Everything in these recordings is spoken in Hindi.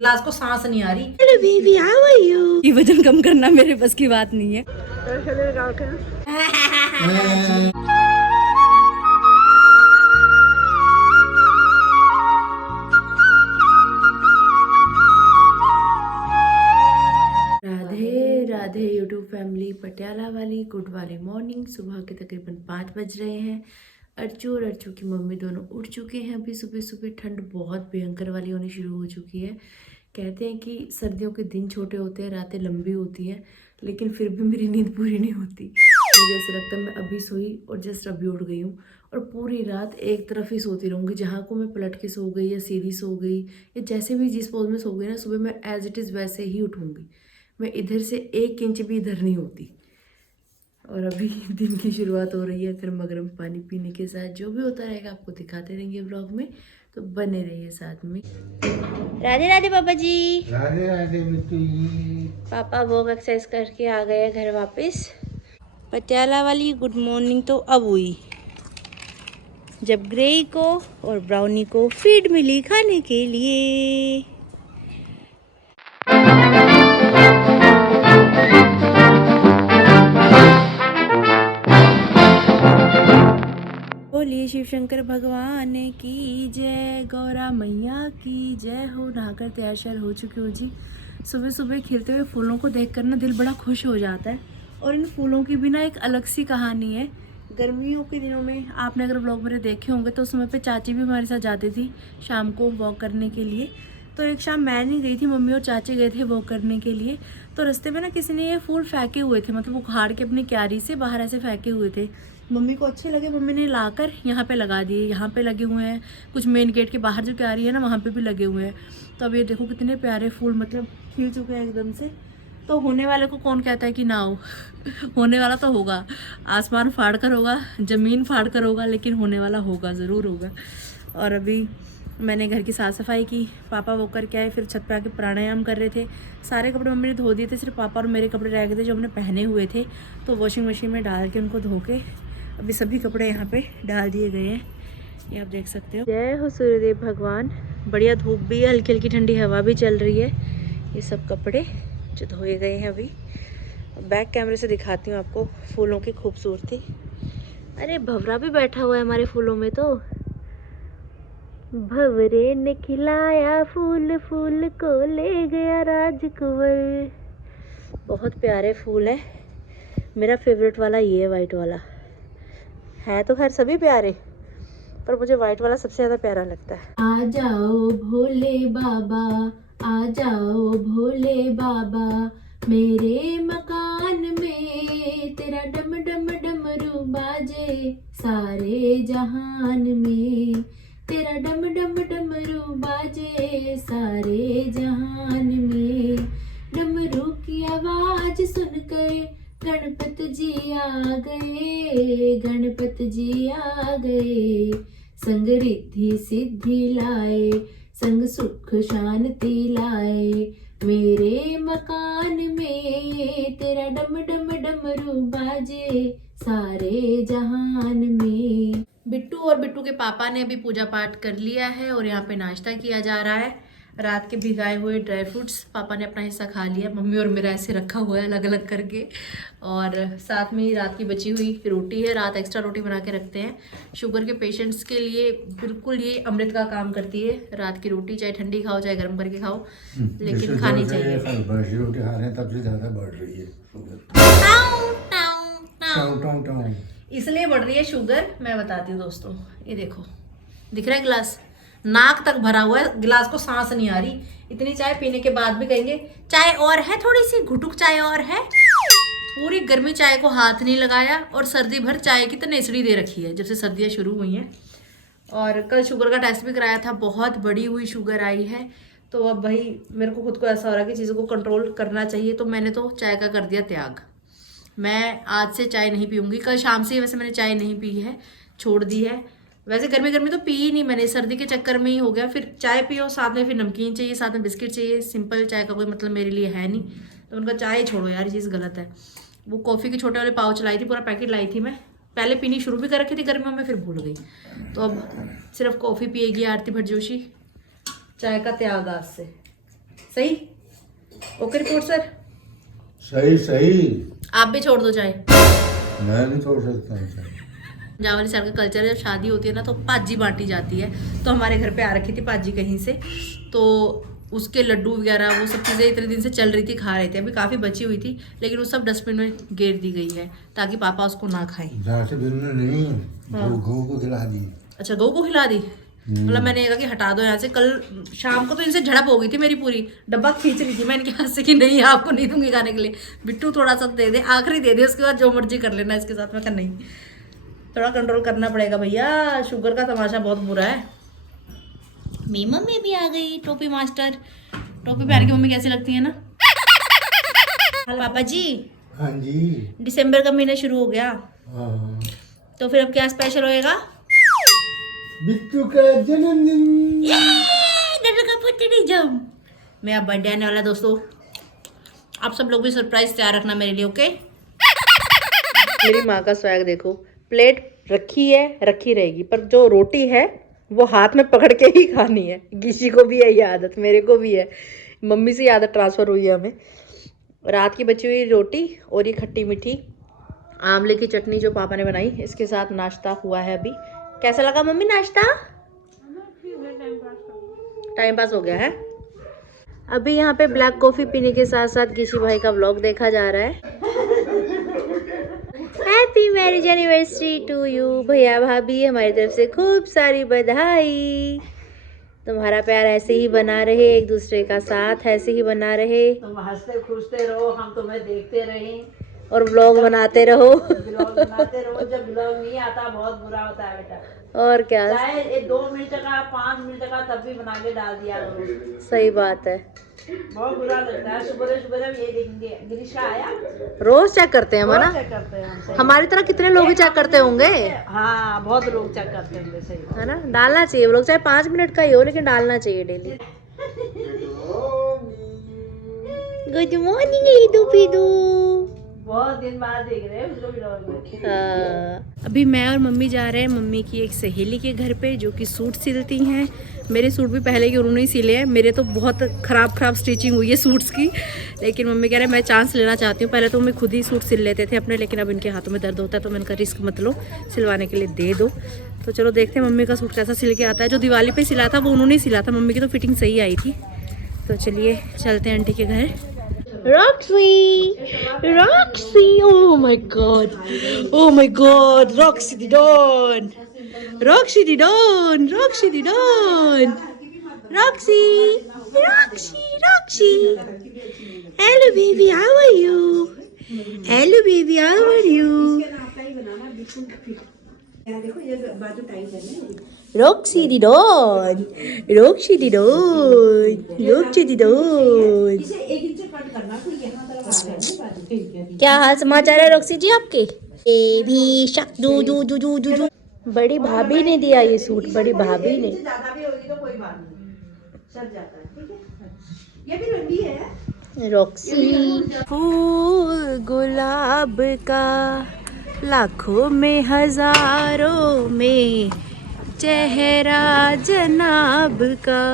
गिलास को सांस नहीं आ रही। Hello baby, how are you? ये वजन कम करना मेरे बस की बात नहीं है। राधे राधे यूट्यूब फैमिली, पटियाला वाली गुड वाली मॉर्निंग। सुबह के तकरीबन 5 बज रहे हैं। अर्चू और अर्चू की मम्मी दोनों उठ चुके हैं। अभी सुबह सुबह ठंड बहुत भयंकर वाली होनी शुरू हो चुकी है। कहते हैं कि सर्दियों के दिन छोटे होते हैं, रातें लंबी होती हैं, लेकिन फिर भी मेरी नींद पूरी नहीं होती। मुझे ऐसा लगता है मैं अभी सोई और जस्ट अभी उठ गई हूँ और पूरी रात एक तरफ ही सोती रहूँगी। जहाँ को मैं पलट के सो गई या सीधी सो गई या जैसे भी जिस पोज में सो गई ना, सुबह मैं एज इट इज़ वैसे ही उठूँगी। मैं इधर से 1 इंच भी इधर नहीं होती। और अभी दिन की शुरुआत हो रही है गर्मा गर्म पानी पीने के साथ। जो भी होता रहेगा आपको दिखाते रहेंगे व्लॉग में, तो बने रहिए साथ में। राधे राधे पापा जी। राधे राधे बिट्टू जी। पापा वॉक एक्सरसाइज करके आ गए घर वापस। पटियाला वाली गुड मॉर्निंग तो अब हुई जब ग्रेई को और ब्राउनी को फीड मिली खाने के लिए। बोलिए शिव शंकर भगवान की जय, गौरा मैया की जय हो। नहाकर तैयार श्यार हो चुकी हूँ जी। सुबह सुबह खिलते हुए फूलों को देखकर ना दिल बड़ा खुश हो जाता है। और इन फूलों की भी ना एक अलग सी कहानी है। गर्मियों के दिनों में आपने अगर ब्लॉग मेरे देखे होंगे तो उस समय पे चाची भी हमारे साथ जाती थी शाम को वॉक करने के लिए। तो एक शाम मैं नहीं गई थी, मम्मी और चाची गए थे वॉक करने के लिए। तो रास्ते में ना किसी ने ये फूल फेंके हुए थे, मतलब उखाड़ के अपनी क्यारी से बाहर ऐसे फेंके हुए थे। मम्मी को अच्छे लगे, मम्मी ने लाकर यहाँ पे लगा दिए। यहाँ पे लगे हुए हैं, कुछ मेन गेट के बाहर जो क्यारी है ना वहाँ पे भी लगे हुए हैं। तो अब ये देखो कितने प्यारे फूल मतलब खिल चुके हैं एकदम से। तो होने वाले को कौन कहता है कि ना हो होने वाला तो होगा। आसमान फाड़ कर होगा, ज़मीन फाड़ कर होगा, लेकिन होने वाला होगा, ज़रूर होगा। और अभी मैंने घर की साफ़ सफाई की, पापा वो करके आए, फिर छत पे आके प्राणायाम कर रहे थे। सारे कपड़े मम्मी ने धो दिए थे, सिर्फ पापा और मेरे कपड़े रह गए थे जो हमने पहने हुए थे। तो वॉशिंग मशीन में डाल के उनको धो के अभी सभी कपड़े यहाँ पे डाल दिए गए हैं। ये आप देख सकते हो। जय हो सूर्यदेव भगवान। बढ़िया धूप भी है, हल्की हल्की ठंडी हवा भी चल रही है। ये सब कपड़े जो धोए गए हैं अभी। बैक कैमरे से दिखाती हूँ आपको फूलों की खूबसूरती। अरे भंवरा भी बैठा हुआ है हमारे फूलों में। तो भंवरे ने खिलाया फूल, फूल को ले गया राजकुंवर। बहुत प्यारे फूल है। मेरा फेवरेट वाला ये है, वाइट वाला। है तो खैर सभी प्यारे, पर मुझे वाइट वाला सबसे ज़्यादा प्यारा लगता है। आ जाओ भोले बाबा, आ जाओ भोले बाबा, मेरे मकान में तेरा डम डम डमरू बाजे सारे जहान में। तेरा डम डम डमरू बाजे सारे जहान में। डमरू की आवाज सुनकर गणपत जी आ गए, गणपत जी आ गए। संग रिद्धि सिद्धि लाए, संग सुख शांति लाए, मेरे मकान में तेरा डम डम डमरू बाजे सारे जहान में। बिट्टू और बिट्टू के पापा ने अभी पूजा पाठ कर लिया है और यहाँ पे नाश्ता किया जा रहा है। रात के भिगाए हुए ड्राई फ्रूट्स पापा ने अपना हिस्सा खा लिया, मम्मी और मेरा ऐसे रखा हुआ है अलग अलग करके। और साथ में ही रात की बची हुई रोटी है, रात एक्स्ट्रा रोटी बना के रखते हैं। शुगर के पेशेंट्स के लिए बिल्कुल ये अमृत का काम करती है रात की रोटी, चाहे ठंडी खाओ चाहे गर्म करके खाओ, लेकिन खानी चाहिए। रोटी खा रहे हैं तब से ज्यादा बढ़ रही है शुगर। इसलिए बढ़ रही है शुगर, मैं बताती हूँ दोस्तों। ये देखो दिख रहा है गिलास, नाक तक भरा हुआ है, गिलास को सांस नहीं आ रही। इतनी चाय पीने के बाद भी कहेंगे चाय और है, थोड़ी सी घुटुक चाय और है। पूरी गर्मी चाय को हाथ नहीं लगाया और सर्दी भर चाय की तो नेसड़ी दे रखी है जब से सर्दियाँ शुरू हुई हैं। और कल शुगर का टेस्ट भी कराया था, बहुत बड़ी हुई शुगर आई है। तो अब भाई मेरे को खुद को ऐसा हो रहा है कि चीज़ों को कंट्रोल करना चाहिए। तो मैंने तो चाय का कर दिया त्याग। मैं आज से चाय नहीं पीऊँगी। कल शाम से वैसे मैंने चाय नहीं पी है, छोड़ दी है। वैसे गर्मी गर्मी तो पी ही नहीं मैंने, सर्दी के चक्कर में ही हो गया। फिर चाय पियो, साथ में फिर नमकीन चाहिए, साथ में बिस्किट चाहिए। सिंपल चाय का कोई मतलब मेरे लिए है नहीं। तो उनका चाय छोड़ो यार, ये चीज़ गलत है। वो कॉफ़ी के छोटे वाले पाउच लाई थी, पूरा पैकेट लाई थी मैं। पहले पीनी शुरू भी कर रखी थी गर्मियों में, फिर भूल गई। तो अब सिर्फ कॉफ़ी पिएगी आरती भट्ट जोशी। चाय का त्याग आज से। सही? Okay report sir? सही सही। आप भी छोड़ दो चाय। मैं नहीं छोड़ सकता हूँ चाय। पंजाब वाली साइड का कल्चर है, जब शादी होती है ना तो पाजी बांटी जाती है। तो हमारे घर पे आ रखी थी पाजी कहीं से, तो उसके लड्डू वगैरह वो सब चीज़ें इतने दिन से चल रही थी, खा रहे थे। अभी काफ़ी बची हुई थी, लेकिन वो सब डस्टबिन में गिर दी गई है ताकि पापा उसको ना खाएं। जहाँ से बिल्कुल नहीं, गौ को खिला दी। अच्छा, गौ को खिला दी? मतलब मैंने कहा कि हटा दो यहाँ से। कल शाम को तो इनसे झड़प हो गई थी मेरी पूरी, डब्बा खींच रही थी मैं इनके हाथ से कि नहीं आपको नहीं दूंगी खाने के लिए, बिट्टू थोड़ा सा दे दे, आखिरी दे दे, उसके बाद जो मर्जी कर लेना इसके साथ। मैं कहा नहीं, थोड़ा कंट्रोल करना पड़ेगा भैया, शुगर का तमाशा बहुत बुरा है। मेरी मम्मी भी आ गई, टोपी मास्टर। टोपी पहन के मम्मी कैसी लगती है ना? पापा जी, हाँ जी। दिसंबर का महीना शुरू हो गया, हाँ। तो फिर अब क्या स्पेशल होएगा? बिट्टू का जन्मदिन। मेरा बर्थडे आने वाला दोस्तों, आप सब लोग भी सरप्राइज तैयार रखना मेरे लिए, ओके? मेरी माँ का स्वैग देखो, प्लेट रखी है, रखी रहेगी, पर जो रोटी है वो हाथ में पकड़ के ही खानी है। किसी को भी है ये आदत, मेरे को भी है, मम्मी से ये आदत ट्रांसफर हुई है हमें। रात की बची हुई रोटी और ये खट्टी मीठी आंवले की चटनी जो पापा ने बनाई, इसके साथ नाश्ता हुआ है अभी। कैसा लगा मम्मी नाश्ता? टाइम पास हो गया है। अभी यहाँ पे ब्लैक कॉफी पीने के साथ साथ किसी भाई का व्लॉग देखा जा रहा है। Happy marriage anniversary to you भैया भाभी, हमारी तरफ से खूब सारी बधाई। तुम्हारा प्यार ऐसे ही बना रहे, एक दूसरे का साथ ऐसे ही बना रहे, तुम हंसते खुशते रहो, हम तुम्हें देखते रहें और व्लॉग बनाते रहो। ब्लॉग बनाते रहो। जब ब्लॉग नहीं आता बहुत बुरा होता है बेटा। और क्या, चाहे 2 मिनट का 5 मिनट का तब भी बना के डाल दिया करो। सही बात है, बहुत बुरा लगता है। सुबह सुबह ये देखेंगे गिरीशा आया, रोज चेक करते हैं हम, है बहुत ना? चेक करते हैं हम। सही। हमारी तरह कितने लोग चेक करते होंगे, हाँ, बहुत लोग चेक करते होंगे। सही है ना? डालना चाहिए वो लोग, चाहे 5 मिनट का ही हो, लेकिन डालना चाहिए डेली। Good morning ईदू पीदू। बहुत दिन बाद देख रहे हैं उसको ब्लॉग में। हाँ। अभी मैं और मम्मी जा रहे हैं मम्मी की एक सहेली के घर पे, जो कि सूट सिलती हैं। मेरे सूट भी पहले के उन्होंने ही सिले हैं, मेरे तो बहुत ख़राब स्टिचिंग हुई है सूट्स की, लेकिन मम्मी कह रहे हैं मैं चांस लेना चाहती हूँ। पहले तो मम्मी खुद ही सूट सिल लेते थे अपने, लेकिन अब इनके हाथों में दर्द होता है तो मैंने कहा रिस्क मत लो, सिलवाने के लिए दे दो। तो चलो देखते हैं मम्मी का सूट कैसा सिल के आता है। जो दिवाली पे सिला था वो उन्होंने ही सिला था, मम्मी की तो फिटिंग सही आई थी। तो चलिए चलते हैं आंटी के घर। Roxy, oh my god, Roxy the Don, Roxy the Don, Roxy. Hello baby, how are you? Roxy the Don. क्या हाल समाचार है रॉक्सी जी आपके? बेबी शक जू जू जू जू जू जू। बड़ी भाभी ने दिया ये सूट, बड़ी भाभी ने। ज्यादा भी होगी तो कोई बात नहीं, चल जाता है। ठीक है, ये भी रंगी है। रॉक्सी फूल गुलाब का, लाखों में हजारों में चेहरा जनाब का।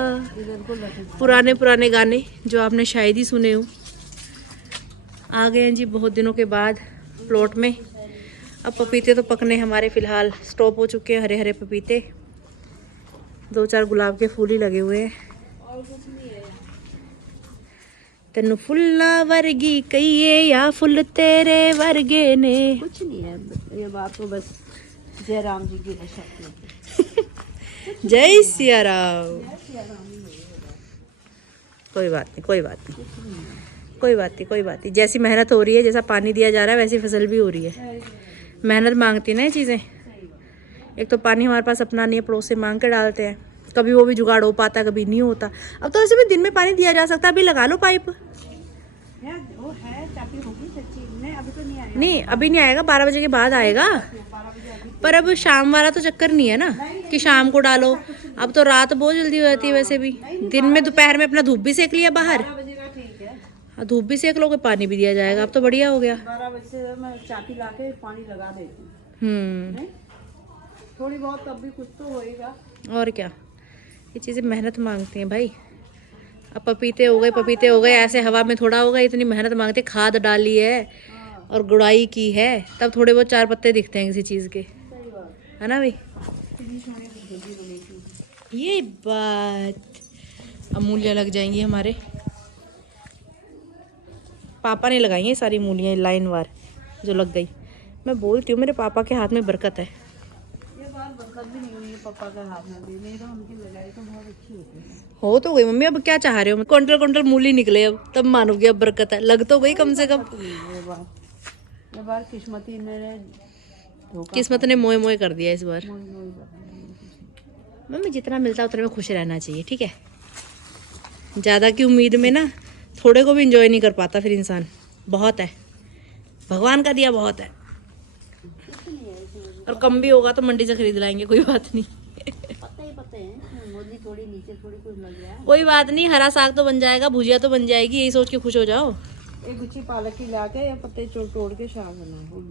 पुराने गाने जो आपने शायद ही सुने हो आ गए हैं जी बहुत दिनों के बाद प्लॉट में। अब पपीते तो पकने हमारे फ़िलहाल स्टॉप हो चुके हैं, हरे हरे पपीते। 2-4 गुलाब के फूल ही लगे हुए हैं। तेनू फुल्ला वर्गी कहिए या फुल तेरे वर्गे ने? कुछ नहीं है, ये बात तो बस जय राम जी की जय सिया राम। कोई बात नहीं। जैसी मेहनत हो रही है, जैसा पानी दिया जा रहा है, वैसी फसल भी हो रही है। मेहनत मांगती है ना ये चीज़ें। एक तो पानी हमारे पास अपना नहीं है, पड़ोस से मांग के डालते हैं। कभी वो भी जुगाड़ हो पाता, कभी नहीं होता। अब तो वैसे भी दिन में पानी दिया जा सकता है, अभी लगा लो पाइप। नहीं अभी नहीं आएगा, 12 बजे के बाद आएगा। पर अब शाम वाला तो चक्कर नहीं है ना कि शाम को डालो। अब तो रात बहुत जल्दी हो जाती है वैसे भी। दिन में दोपहर में अपना धूप भी सेक लिया बाहर, धूप भी सेक लोगे, पानी भी दिया जाएगा। अब तो बढ़िया हो गया। 12 बजे से मैं चाटी लाके पानी लगा देती हूँ। थोड़ी बहुत तब भी कुछ तो होएगा। और क्या, ये चीज़ें मेहनत मांगती हैं भाई। अब पपीते हो गए, पपीते हो गए, ऐसे हवा में थोड़ा होगा, इतनी मेहनत मांगते, खाद डाली है और गुड़ाई की है, तब थोड़े बहुत 4 पत्ते दिखते हैं किसी चीज़ के, है ना भाई? ये बात, अब मूलियाँ लग जाएंगी हमारे। पापा ने लगाई हैं सारी मूलियाँ लाइन वार जो लग गई। मैं बोलती हूँ मेरे पापा के हाथ में बरकत है। ये बार बरकत भी नहीं हुई है पापा के हाथ में भी, नहीं तो उनकी लगाई तो बहुत अच्छी होती है। हो तो गई मम्मी, अब क्या चाह रहे हो? क्विंटल क्विंटल मूली निकले अब, तब मानोगे अब बरकत है। लग तो गई कम से कम। ये बार किस्मती मेरे किस्मत ने मोए मोए कर दिया इस बार। मोई मोई कर दी। मम्मी जितना मिलता है उतने में खुश रहना चाहिए, ठीक है? ज़्यादा की उम्मीद में ना थोड़े को भी इंजॉय नहीं कर पाता फिर इंसान। बहुत है, भगवान का दिया बहुत है। और कम भी होगा तो मंडी से खरीद लाएंगे, कोई बात नहीं। पता है मोदी थोड़ी नीचे थोड़ी कुछ लग गया है। कोई बात नहीं, हरा साग तो बन जाएगा, भुजिया तो बन जाएगी, यही सोच के खुश हो जाओ। एक गुच्छी पालक की लाके या पत्ते तोड़ के शाग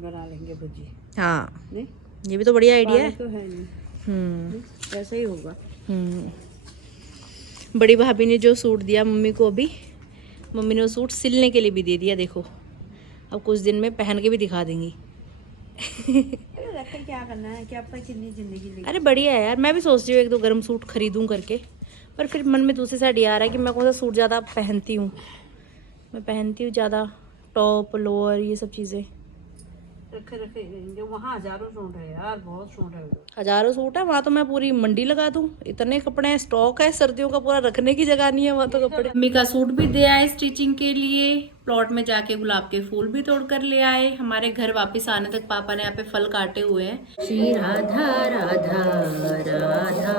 बना लेंगे भुजी। हाँ, नहीं ये भी तो बढ़िया आइडिया है। पालक तो है नहीं, हम्म। ऐसा ही होगा। बड़ी भाभी ने जो सूट दिया मम्मी को, अभी मम्मी ने वो सूट सिलने के लिए भी दे दिया, देखो अब कुछ दिन में पहन के भी दिखा देंगी। रख के क्या करना है, क्या पता कितनी जिंदगी लेगी। अरे बढ़िया है यार, मैं भी सोच रही हूँ 1-2 गर्म सूट खरीदूं करके, पर फिर मन में दूसरी साइड ये आ रहा है कि मैं कौन सा सूट ज़्यादा पहनती हूँ। मैं पहनती हूँ ज़्यादा टॉप लोअर ये सब चीज़ें। रखे वहाँ हजारों सूट है यार, बहुत सूट है। हजारों सूट है वहाँ, तो मैं पूरी मंडी लगा दूँ, इतने कपड़े हैं, स्टॉक है सर्दियों का, पूरा रखने की जगह नहीं है वहाँ तो कपड़े। मम्मी का सूट भी दे आए स्टिचिंग के लिए, प्लॉट में जाके गुलाब के फूल भी तोड़ कर ले आए। हमारे घर वापस आने तक पापा ने यहाँ पे फल काटे हुए हैं। श्री राधा राधा राधा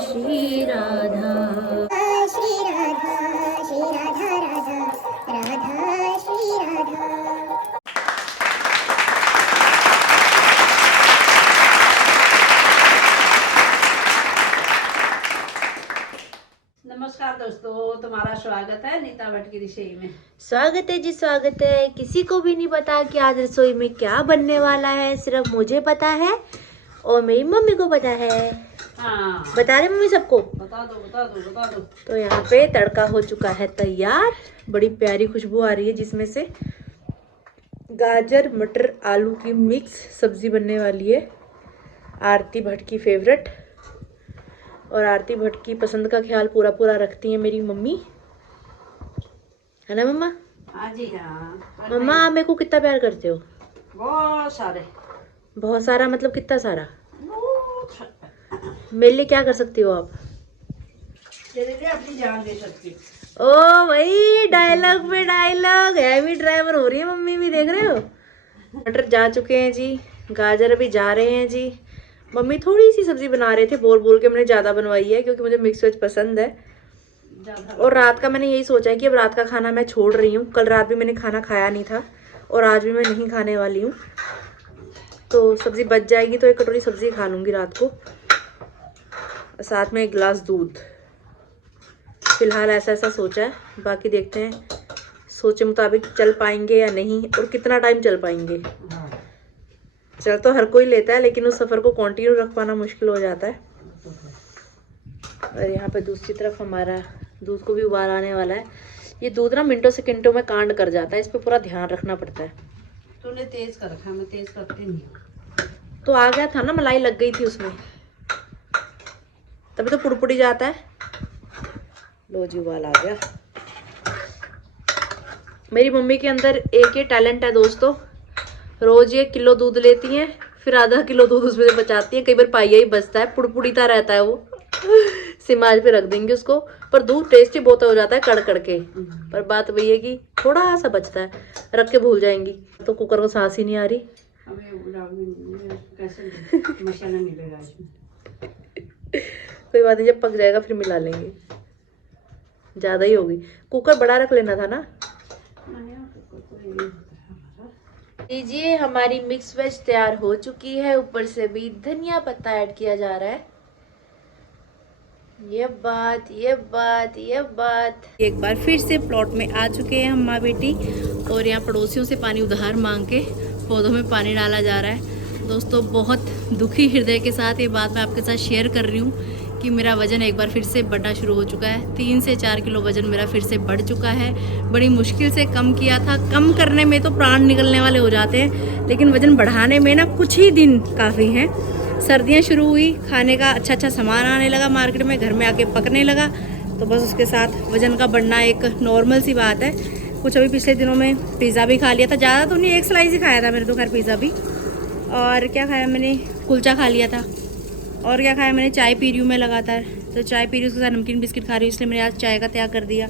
श्री राधा, श्री राधा राधा राधा श्री राधा। नमस्कार दोस्तों, तुम्हारा स्वागत है नीता भट्ट की रसोई में। स्वागत है जी, स्वागत है। किसी को भी नहीं पता कि आज रसोई में क्या बनने वाला है, सिर्फ मुझे पता है और मेरी मम्मी को पता है। हाँ बता रहे मम्मी सबको? बता दो बता दो बता दो। तो यहाँ पे तड़का हो चुका है तैयार, बड़ी प्यारी खुशबू आ रही है जिसमें से गाजर मटर आलू की मिक्स सब्जी बनने वाली है। आरती भट्ट की फेवरेट, और आरती भट्ट की पसंद का ख्याल पूरा पूरा रखती है मेरी मम्मी, है ना मम्मा? हाँ जी हाँ। मम्मा आप मेरे को कितना प्यार करते हो? बहुत सारे। बहुत सारा मतलब कितना सारा? बहुत सारे। मेरे लिए क्या कर सकती हो आप? तेरे लिए अपनी जान दे सकती। ओ भाई, डायलॉग पे डायलॉग, हैवी ड्राइवर हो रही है मम्मी भी, देख रहे हो? मटर जा चुके हैं जी, गाजर अभी जा रहे हैं जी। मम्मी थोड़ी सी सब्जी बना रहे थे, बोल बोल के मैंने ज़्यादा बनवाई है क्योंकि मुझे मिक्स वेज पसंद है। और रात का मैंने यही सोचा है कि अब रात का खाना मैं छोड़ रही हूँ। कल रात भी मैंने खाना खाया नहीं था और आज भी मैं नहीं खाने वाली हूँ, तो सब्ज़ी बच जाएगी तो 1 कटोरी सब्ज़ी खा लूँगी रात को, साथ में 1 गिलास दूध। फिलहाल ऐसा ऐसा सोचा है, बाकी देखते हैं सोचे मुताबिक चल पाएंगे या नहीं और कितना टाइम चल पाएंगे। चल तो हर कोई लेता है, लेकिन उस सफ़र को कंटिन्यू रख पाना मुश्किल हो जाता है। और यहाँ पे दूसरी तरफ हमारा दूध को भी उबाल आने वाला है। ये दूध ना मिनटों सेकंडों में कांड कर जाता है, इस पे पूरा ध्यान रखना पड़ता है। तूने तेज कर रखा, मैं तेज करती नहीं। तो आ गया था ना, मलाई लग गई थी उसमें, तभी तो पुड़पुड़ी जाता है। लो जी उबाल आ गया। मेरी मम्मी के अंदर एक ही टैलेंट है दोस्तों, रोज 1 किलो दूध लेती हैं, फिर आधा किलो दूध उसमें से बचाती हैं, कई बार पाइया ही बचता है, पुड़पुड़ीता रहता है वो। सिमाज पे रख देंगे उसको, पर दूध टेस्टी बहुत हो जाता है कड़ कड़ के। पर बात वही है कि थोड़ा सा बचता है, रख के भूल जाएंगी। तो कुकर को सांस ही नहीं आ रही। कैसे मसाला मिलेगा इसमें? कोई बात नहीं, जब पक जाएगा फिर मिला लेंगे। ज़्यादा ही होगी, कुकर बड़ा रख लेना था ना। लीजिए हमारी मिक्स वेज तैयार हो चुकी है, ऊपर से भी धनिया पत्ता ऐड किया जा रहा है। ये बात ये बात ये बात। एक बार फिर से प्लॉट में आ चुके हैं हम माँ बेटी, और यहाँ पड़ोसियों से पानी उधार मांग के पौधों में पानी डाला जा रहा है। दोस्तों बहुत दुखी हृदय के साथ ये बात मैं आपके साथ शेयर कर रही हूँ कि मेरा वज़न एक बार फिर से बढ़ना शुरू हो चुका है। 3 से 4 किलो वज़न मेरा फिर से बढ़ चुका है। बड़ी मुश्किल से कम किया था। कम करने में तो प्राण निकलने वाले हो जाते हैं, लेकिन वज़न बढ़ाने में ना कुछ ही दिन काफ़ी हैं। सर्दियाँ शुरू हुई, खाने का अच्छा सामान आने लगा मार्केट में, घर में आके पकने लगा, तो बस उसके साथ वज़न का बढ़ना एक नॉर्मल सी बात है। कुछ अभी पिछले दिनों में पिज़्ज़ा भी खा लिया था, ज़्यादा तो नहीं, 1 स्लाइस ही खाया था मैंने तो, खैर पिज़्ज़ा भी। और क्या खाया मैंने, कुलचा खा लिया था। और क्या खाया मैंने, चाय पी रही हूँ मैं लगातार, तो चाय पी रही हूँ, उसके साथ नमकीन बिस्किट खा रही हूँ, इसलिए मैंने आज चाय का त्याग कर दिया।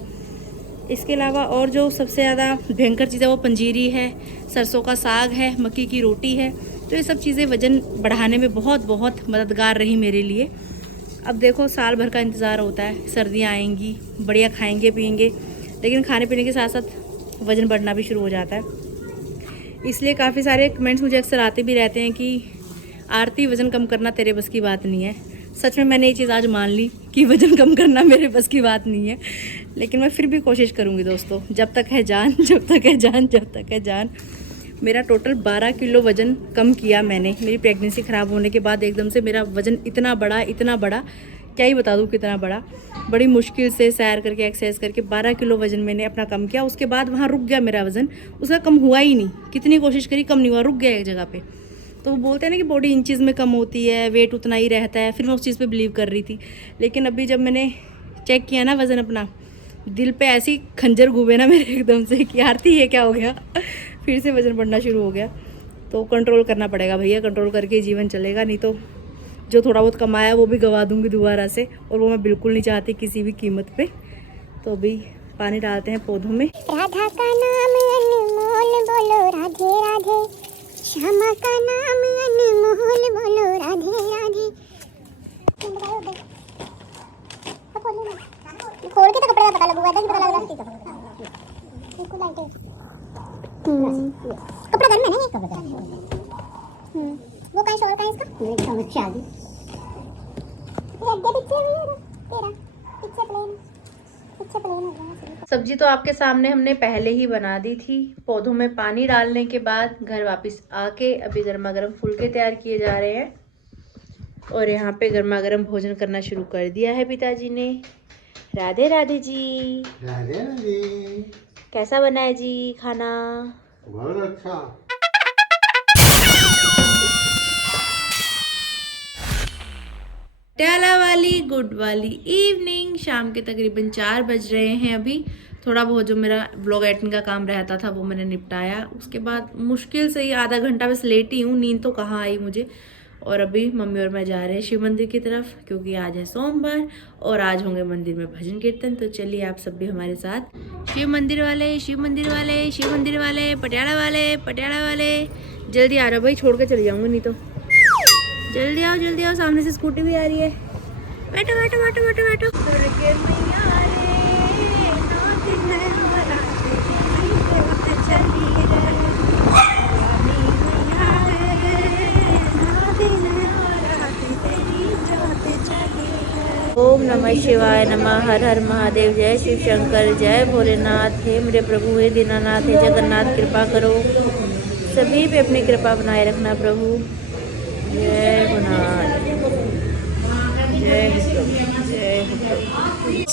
इसके अलावा और जो सबसे ज़्यादा भयंकर चीज़ है वो पंजीरी है, सरसों का साग है, मक्की की रोटी है। तो ये सब चीज़ें वज़न बढ़ाने में बहुत बहुत मददगार रही मेरे लिए। अब देखो साल भर का इंतज़ार होता है, सर्दियाँ आएंगी, बढ़िया खाएंगे पिएंगे, लेकिन खाने पीने के साथ साथ वज़न बढ़ना भी शुरू हो जाता है। इसलिए काफ़ी सारे कमेंट्स मुझे अक्सर आते भी रहते हैं कि आरती वज़न कम करना तेरे बस की बात नहीं है। सच में मैंने ये चीज़ आज मान ली कि वज़न कम करना मेरे बस की बात नहीं है, लेकिन मैं फिर भी कोशिश करूँगी दोस्तों, जब तक है जान, जब तक है जान, जब तक है जान। मेरा टोटल 12 किलो वज़न कम किया मैंने। मेरी प्रेगनेंसी ख़राब होने के बाद एकदम से मेरा वज़न इतना बड़ा, क्या ही बता दूँ कितना बड़ा। बड़ी मुश्किल से सैर करके एक्सरसाइज करके 12 किलो वज़न मैंने अपना कम किया। उसके बाद वहाँ रुक गया मेरा वज़न, उसका कम हुआ ही नहीं। कितनी कोशिश करी, कम नहीं हुआ, रुक गया एक जगह पे। तो वो बोलते हैं ना कि बॉडी इंचज़ में कम होती है, वेट उतना ही रहता है। फिर मैं उस चीज़ पे बिलीव कर रही थी, लेकिन अभी जब मैंने चेक किया ना वज़न अपना, दिल पे ऐसी खंजर घूमे ना मेरे एकदम से कि आरती ये क्या हो गया। फिर से वज़न बढ़ना शुरू हो गया। तो कंट्रोल करना पड़ेगा भैया, कंट्रोल करके जीवन चलेगा, नहीं तो जो थोड़ा बहुत कमाया वो भी गंवा दूंगी दोबारा से, और वो मैं बिल्कुल नहीं चाहती किसी भी कीमत पे। तो अभी पानी डालते हैं पौधों में। राधा का नाम अनमोल बोलो राधे राधे, श्यामा का नाम अनमोल बोलो राधे राधे। खोल के तो कपड़े का पता लगूगा, पता लग रहा है कपड़ा गर्म है ना ये कपड़ा गर्म। वो कहीं शॉल का है इसका, मेरे समझ से आ गई। ये आगे पीछे भी है तेरा, पीछे प्लेन हो गया। सब्जी तो आपके सामने हमने पहले ही बना दी थी। पौधों में पानी डालने के बाद घर वापस आके अभी गर्मा गर्म फुलके तैयार किए जा रहे हैं, और यहाँ पे गर्मा गर्म भोजन करना शुरू कर दिया है पिताजी ने। राधे राधे जी। राधे राधे। कैसा बना है जी खाना? बहुत अच्छा। पटियाला वाली गुड वाली इवनिंग। शाम के तकरीबन 4 बज रहे हैं अभी। थोड़ा बहुत जो मेरा ब्लॉग एडिटिंग का काम रहता था वो मैंने निपटाया। उसके बाद मुश्किल से ही आधा घंटा बस लेटी हूँ, नींद तो कहाँ आई मुझे। और अभी मम्मी और मैं जा रहे हैं शिव मंदिर की तरफ, क्योंकि आज है सोमवार और आज होंगे मंदिर में भजन कीर्तन। तो चलिए आप सब भी हमारे साथ। शिव मंदिर वाले, शिव मंदिर वाले, शिव मंदिर वाले, पटियाला वाले, पटियाला वाले, जल्दी आ रहा भाई, छोड़ के चले जाऊँगी नहीं तो। जल्दी आओ, जल्दी आओ, सामने से स्कूटी भी आ रही है। बैठो बैठो बैठो बैठो बैठो। ओम नमः शिवाय नमः। हर हर महादेव। जय शिव शंकर, जय भोलेनाथ। हे मेरे प्रभु, हे दीनानाथ, हे जगन्नाथ, कृपा करो, सभी पे अपनी कृपा बनाए रखना प्रभु। जय भोलेनाथ, जय हुक्म, जय हुक्म।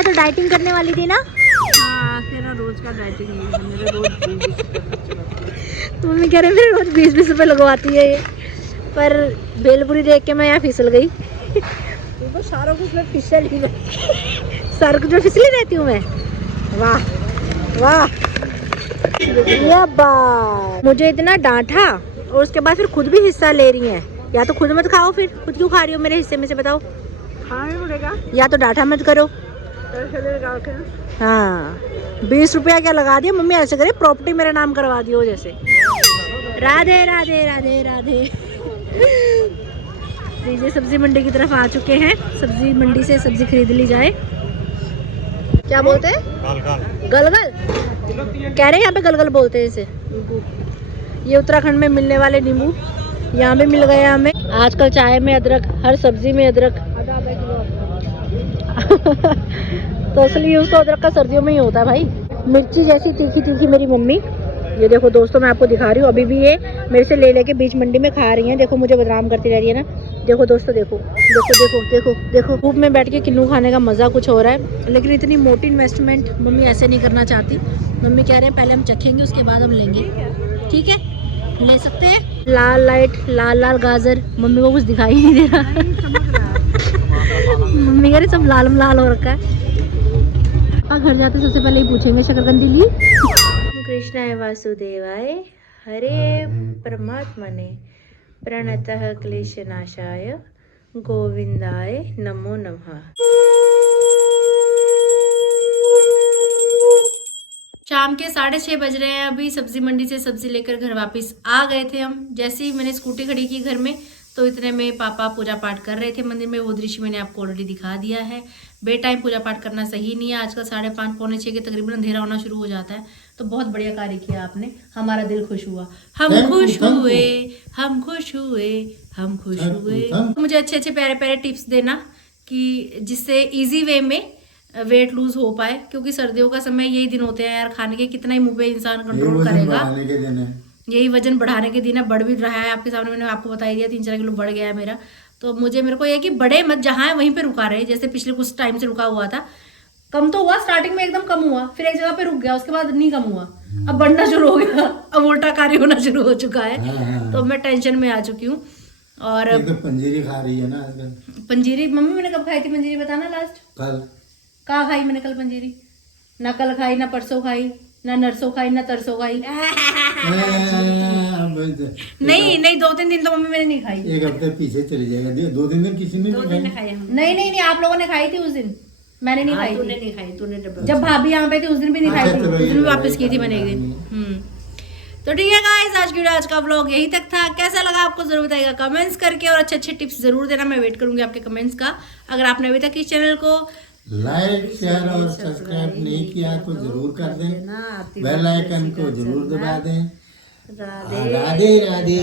मैं तो डाइटिंग करने वाली थी ना। हाँ तेरा रोज का डाइटिंग नहीं है, मेरे रोज 20 रुपये तो मम्मी कह रहे मेरे रोज 20-20 रुपये लगवाती है ये। पर भेलपुरी देख के मैं यहाँ फिसल गई। तो सारा कुछ मैं फिसल ही सर कुछ में फिसली रहती हूँ मैं। वाह वाह, ये बात मुझे इतना डांटा और उसके बाद फिर खुद भी हिस्सा ले रही हैं। या तो खुद मत खाओ, फिर खुद क्यों खा रही हो मेरे हिस्से में से, बताओ। खाना पड़ेगा, या तो डांटा मत करो। लगा के। हाँ 20 रुपया क्या लगा दिया मम्मी, ऐसे करे प्रॉपर्टी मेरा नाम करवा दियो जैसे। राधे राधे राधे राधे। लीजिए सब्जी मंडी की तरफ आ चुके हैं। सब्जी मंडी से सब्जी खरीद ली जाए। क्या बोलते हैं? गलगल कह रहे हैं, यहाँ पे गलगल बोलते हैं इसे। ये उत्तराखंड में मिलने वाले नींबू यहाँ पे मिल गए हमें। आजकल चाय में अदरक, हर सब्जी में अदरक। तो असली यूज तो अदरक का सर्दियों में ही होता है भाई। मिर्ची जैसी तीखी तीखी मेरी मम्मी। ये देखो दोस्तों, मैं आपको दिखा रही हूँ, अभी भी ये मेरे से ले लेके बीच मंडी में खा रही हैं। देखो मुझे बदनाम करती रह रही है ना। देखो दोस्तों, देखो देखो देखो देखो देखो, धूप में बैठ के किन्नू खाने का मज़ा कुछ हो रहा है। लेकिन इतनी मोटी इन्वेस्टमेंट मम्मी ऐसे नहीं करना चाहती। मम्मी कह रहे हैं पहले हम चखेंगे उसके बाद हम लेंगे। ठीक है, ले सकते हैं। लाल लाइट, लाल लाल गाजर, मम्मी को कुछ दिखाई नहीं दे रहा। मम्मी कह रहे सब लाल लाल हो रखा है। घर जाते सबसे पहले ही पूछेंगे शकरकंदी ली। कृष्णाय वासुदेवाय हरे परमात्मने प्रणतः क्लेशनाशाय गोविंदाय नमो नमः। शाम के 6:30 बज रहे हैं। अभी सब्जी मंडी से सब्जी लेकर घर वापस आ गए थे हम। जैसे ही मैंने स्कूटी खड़ी की घर में, तो इतने में पापा पूजा पाठ कर रहे थे मंदिर में। वो दृश्य मैंने आपको ऑलरेडी दिखा दिया है। बे टाइम पूजा पाठ करना सही नहीं है। आजकल 5:30 पौने 6 के तकरीबन अंधेरा होना शुरू हो जाता है। तो बहुत बढ़िया कार्य किया आपने, हमारा दिल खुश हुआ। हम खुश हुए, हम खुश हुए, हम खुश हुए। मुझे अच्छे अच्छे प्यारे प्यारे टिप्स देना कि जिससे इजी वे में वेट लूज हो पाए, क्योंकि सर्दियों का समय यही दिन होते हैं यार, खाने के कितना ही मुंह पे इंसान कंट्रोल करेगा। यही वजन बढ़ाने के दिन है। बढ़ भी रहा है, आपके सामने मैंने आपको बता ही दिया, 3-4 किलो बढ़ गया है मेरा। तो मेरे को ये कि बड़े मत, जहाँ है वहीं पे रुका रहे। जैसे पिछले कुछ टाइम से रुका हुआ था, कम तो हुआ स्टार्टिंग में, एकदम कम हुआ, फिर एक जगह पे रुक गया, उसके बाद नहीं कम हुआ, अब बढ़ना शुरू हो गया, अब उल्टा कार्य होना शुरू हो चुका है। तो मैं टेंशन में आ चुकी हूँ। और तो पंजीरी खा रही है ना आजकल। पंजीरी मम्मी मैंने कब खाई थी पंजीरी, बताना लास्ट। कल कहाँ खाई मैंने कल पंजीरी? ना कल खाई, ना परसों खाई, ना नरसों खाई, ना तरसों खाई। नहीं नहीं, 2-3 दिन तो मम्मी मैंने नहीं खाई। एक हफ्ते पीछे चले जाएगा। 2-3 दिन किसी ने नहीं खाई। नहीं नहीं नहीं, आप लोगों ने खाई थी उस दिन, मैंने नहीं खाई। तूने नहीं खाई, तूने जब भाभी यहाँ पे थी उस दिन भी नहीं खाई थी, उस दिन भी वापस की थी मैंने एक दिन। तो ठीक है गाइस, आज की आज का व्लॉग यही तक था। कैसा लगा आपको जरूर बताइएगा कमेंट्स करके, और अच्छे अच्छे टिप्स जरूर देना। मैं वेट करूंगी आपके कमेंट्स का। अगर आपने अभी तक इस चैनल को लाइक, शेयर और सब्सक्राइब नहीं किया तो जरूर कर दें। बेल आइकन को जरूर दबा दें। राधे राधे राधे।